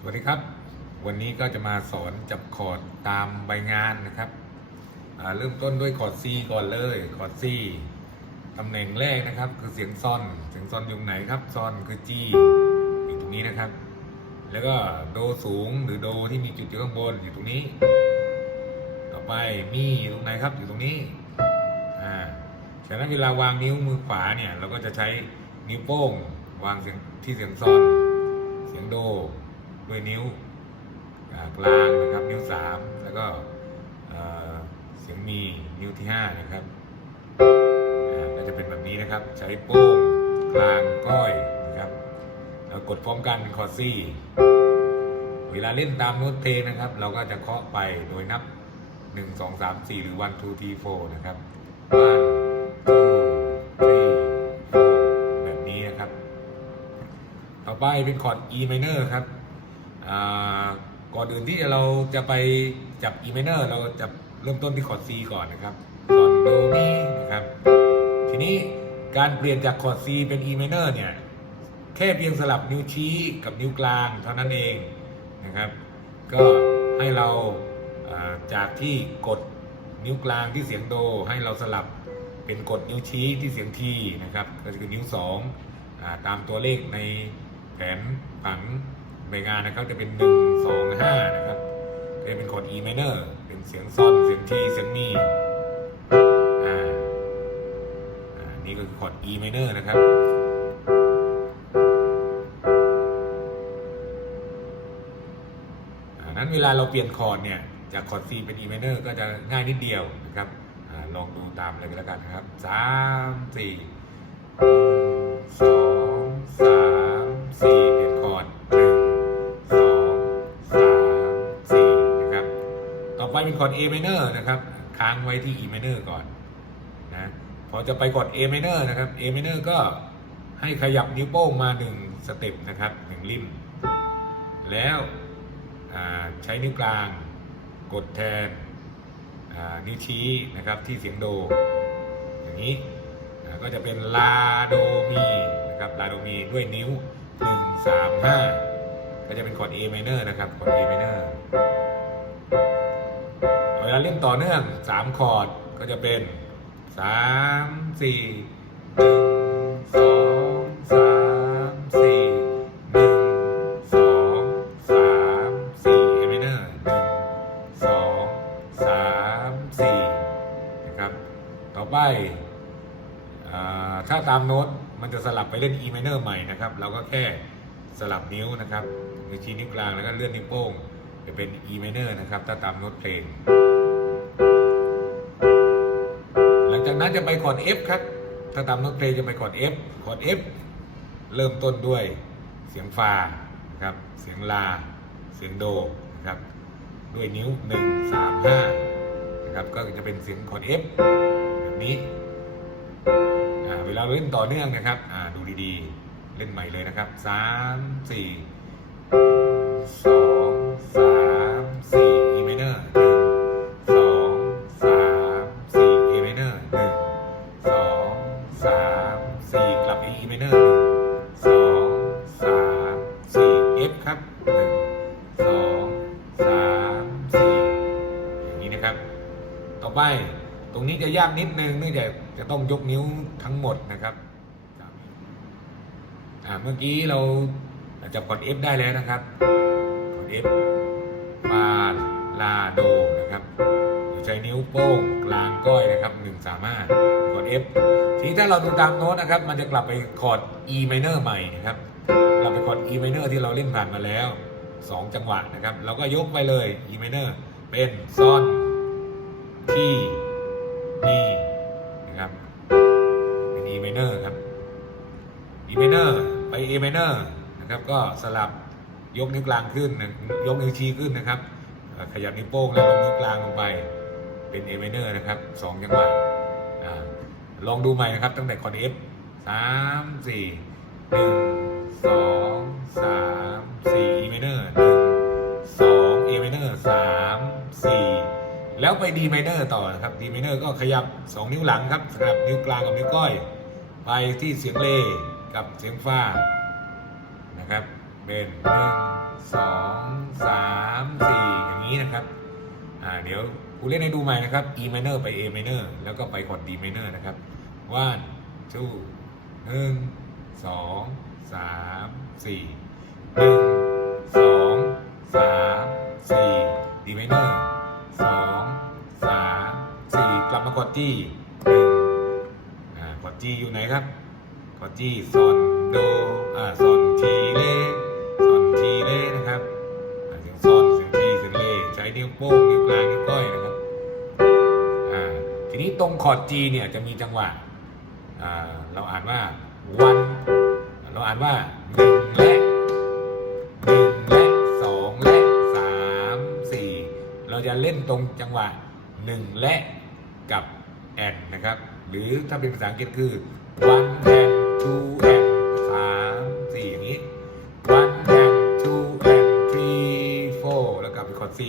สวัสดีครับ วันนี้ก็จะมาสอนจับคอร์ดตามใบงานนะครับ เริ่มต้นด้วยคอร์ด C ก่อนเลยคอร์ด C ตำแหน่งแรกนะครับ คือเสียงซอน เสียงซอนอยู่ไหนครับซอนคือ G อยู่ตรงนี้นะครับ แล้วก็โดสูงหรือโดที่มีจุดอยู่ข้างบนอยู่ตรงนี้ ต่อไปมีอยู่ตรงไหนครับอยู่ตรงนี้อ่าฉะนั้นเวลาวางนิ้วมือขวาเนี่ยเราก็จะใช้นิ้วโป้งวางเสียงที่เสียงซอน เสียงโด ด้วยนิ้วกลางนะครับนิ้วสามแล้วก็เสียงมีนิ้วที่ห้านะครับก็จะเป็นแบบนี้นะครับ ใช้โป้งกลางก้อยนะครับแล้วกดพร้อมกันคอร์ซี่ เวลาเล่นตามโน้ตเพลงนะครับ เราก็จะเคาะไปโดยนับ 1 2 3 4 หรือ 1 2 3 4 นะครับ1 2 3 4แบบนี้นะครับ ต่อไปเป็นคอร์ด E minor ครับ ก่อนอื่นที่เราจะไปจับ E minor เราจะเริ่มต้นที่คอร์ด C ก่อนนะครับคอร์ดโดมีนะครับ ทีนี้การเปลี่ยนจากคอร์ด C เป็น E minor เนี่ย แค่เพียงสลับนิ้วชี้กับนิ้วกลางเท่านั้นเองนะครับ ก็ให้เราจากที่กดนิ้วกลางที่เสียงโดให้เราสลับเป็นกดนิ้วชี้ที่เสียงทีนะครับ ก็คือนิ้วสองอตามตัวเลขในแผนผัง ในงานนะครับจะเป็น 1 2 5 นะครับจะเป็นคอร์ด E minor เป็นเสียงซอนเสียงทีเสียงมีอ่าอ่านี่ก็คือคอร์ด E minor นะครับนั้นเวลาเราเปลี่ยนคอร์ดเนี่ยจากคอร์ด C เป็น E minor ก็จะง่ายนิดเดียวนะครับอลองดูตามเลยก็แล้วกันนะครับ 3 4 ต่อไปเป็นคอร์ด A minor นะครับ ค้างไว้ที่ E minor ก่อนนะพอจะไปกด A minor นะครับ A minor ก็ให้ขยับนิ้วโป้งมาหนึ่งสเต็ปนะครับหนึ่งริม แล้วใช้นิ้วกลาง กดแทนนิ้วชี้นะครับที่เสียงโด อย่างนี้ก็จะเป็นลาโดมีนะครับลาโดมีด้วยนิ้ว 1 3 5 ก็จะเป็นคอร์ด A minor นะครับคอร์ด A minor เวลาเล่นต่อเนื่อง 3 คอร์ดก็จะเป็น 3 4 1 2 3 4 1สองสามสี่เอเมเนอร์หนึ่งสองสามสี่นะครับ ต่อไปอาถ้าตามโน้ตมันจะสลับไปเล่น E minor ใหม่นะครับ เราก็แค่สลับนิ้วนะครับนิ้วชี้นิ้วกลางแล้วก็เลื่อนนิ้วโป้งจะเป็น E minor นะครับ ถ้าตามโน้ตเพลง จากนั้นจะไปคอร์ด F ครับ ถ้าตามน้ตเพลงจะไปคอร์ด F คอร์ด F เริ่มต้นด้วยเสียงฟานะครับ เสียงลา เสียงโดนะครับ ด้วยนิ้ว 1 3 5นะครับก็จะเป็นเสียงคอร์ด F แบบนี้เวลาเล่นต่อเนื่องนะครับดูดีๆ เล่นใหม่เลยนะครับ 3 4 2 กลับ E minor 1 2 3 4 F ครับ1 2 3 4อย่างนี้นะครับ ต่อไปตรงนี้จะยากนิดนึงเนื่องจากจะต้องยกนิ้วทั้งหมดนะครับเมื่อกี้เราจับกด F ได้แล้วนะครับกด F ฟาลาโด โป้งกลางก้อยนะครับหนึ่งสามารถกด F ทีนี้ถ้าเราดูตามโน้ตนะครับ มันจะกลับไปคอร์ด E minor ใหม่นะครับกลับไปคอร์ด E minor ที่เราเล่นผ่านมาแล้วสองจังหวะนะครับ เราก็ยกไปเลย E minor เป็นซอนที่มีนะครับเป็น E minor ครับ E minor ไป A minor นะครับ ก็สลับยกนิ้วกลางขึ้นนะยกนิ้วชี้ขึ้นนะครับ ขยับนิ้วโป้งแล้วลงนิ้วกลางลงไป เป็น A minor นะครับสองจังหวะลองดูใหม่นะครับ ตั้งแต่คอร์ด F สามสี่หนึ่งสองสามสี่ E minor หนึ่งสอง A minor สามสี่แล้วไป D minor ต่อนะครับ D minor ก็ขยับสองนิ้วหลังครับสลับนิ้วกลางกับนิ้วก้อย ไปที่เสียงเลกับเสียงฟ้านะครับ เป็นหนึ่งสองสามสี่อย่างนี้นะครับ อ่าเดี๋ยว กูเล่นให้ดูใหม่นะครับ E minor ไป A minor แล้วก็ไปคอร์ด D minor นะครับ one two หนึ่งสองสามสี่หนึ่งสองสามสี่ D minor สองสามสี่กลับมาคอร์ด G หนึ่งอ่าคอร์ด G อยู่ไหนครับคอร์ด G ซอนโดอ่าซอนทีเลซอนทีเลนะครับอ่าเสียงซอนเสียงทีเสียงเลใช้นิ้วโป้งนิ้วกลาง ทีนี้ตรงคอร์ด G เนี่ยจะมีจังหวะเราอ่านว่า one เราอ่านว่าหนึ่งและหนึ่งและสองและสามสี่เราจะเล่นตรงจังหวะหนึ่งและกับ and นะครับ หรือถ้าเป็นภาษาอังกฤษคือ one and two and สามสี่อย่างนี้ one and two and three four แล้วกลับไปคอร์ด C